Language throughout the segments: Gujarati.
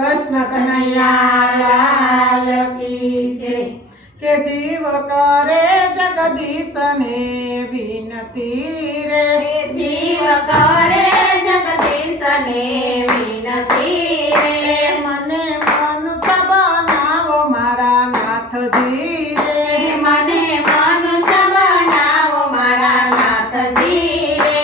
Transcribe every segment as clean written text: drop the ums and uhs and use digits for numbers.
કૃષ્ણ કનૈયા લાલ કી જય। કે જીવ કરે જગદીશને વિનતી રે, જીવ કરે જગદીશને વિનતી રે, મને મનુષ્ય બનાવો મારા નાથજી રે, મને મનુષ્ય બનાવો મારા નાથજી રે,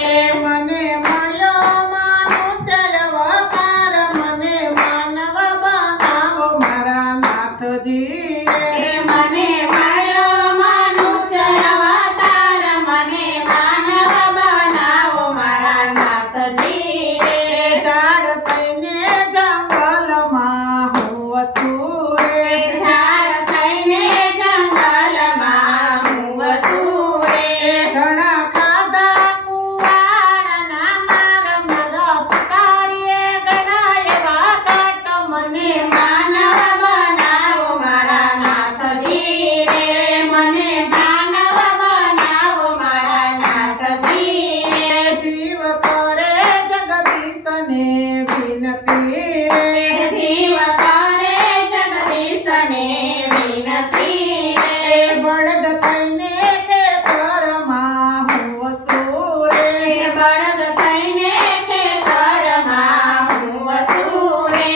મને મળ્યો મનુષ્ય અવતાર, મને માનવ બનાવો મારા નાથજી રે, મને મળ્યો મનુષ્ય અવતાર, મને માનવ બનાવો મારા નાથજી રે, ઝાડ થઈને જંગલમાં હું વસું રે, ઝાડ થઈને જંગલમાં હું વસું રે, ઘણા ખાધા કુવાડાના માર મારા સુતારીએ ઘણા એવા કાટ, મને માનવ બનાવો મારા નાથજી રે, મને માનવ બનાવો મારા નાથજી રે, જીવ કરે જગદીશને વિનતી રે, જીવ કરે જગદીશને વિનતી રે, બળદ થઈને ખેતરમાં હું વસું રે, બળદ થઈને ખેતરમાં હું વસું રે,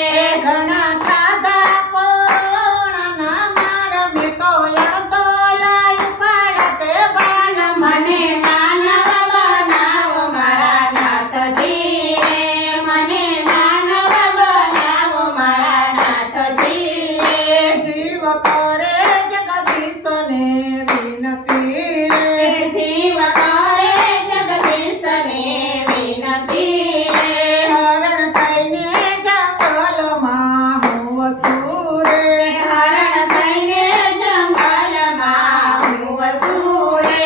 ઘણા ખાધા કોરોનાના માર મેં તો અડધો લાયું પાડ્યા છે બાન, મને માનવ બનાવો મારા નાથજી રે, મને માનવ બનાવો મારા નાથજી રે, જીવ કરે જગદીશને વિનતી રે, જીવ કરે જગદીશને વિનતી રે, હરણ થઈને જંગલમાં હું વસું રે, હરણ થઈને જંગલમાં હું વસું રે,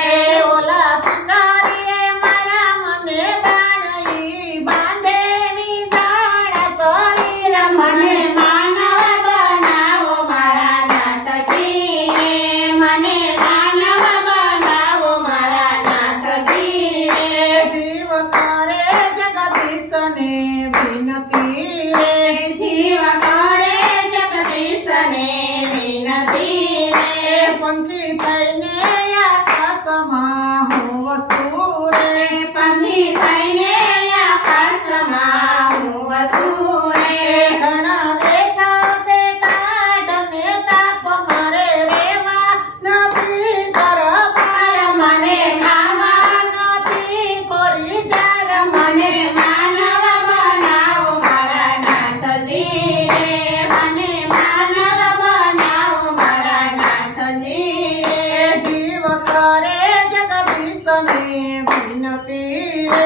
ઓલા શિકારીએ મારા મને બાણઈ બાંધે વિધાણા શરીર, મને માનવ બનાવો મારા નાથજી રે, મને માનવ બનાવો મારા નાથજી રે, જીવ કરે જગદીશને વિનતી રે, જીવ કરે જગદીશને વિનતી રે, પંખી થઈને આકાશમાં હું વસું રે, પંખી થઈને આકાશમાં હું વસું રે, ઘણા બેઠા છે ટાઢ ને તાપ મારે રેવા નથી ઘર બાર, મને ખાવા નથી કોરી જાર, મને માનવ બનાવો મારા નાથજી રે, મને માનવ બનાવો મારા નાથજી રે, જીવ કરે જગદીશને વિનતી રે,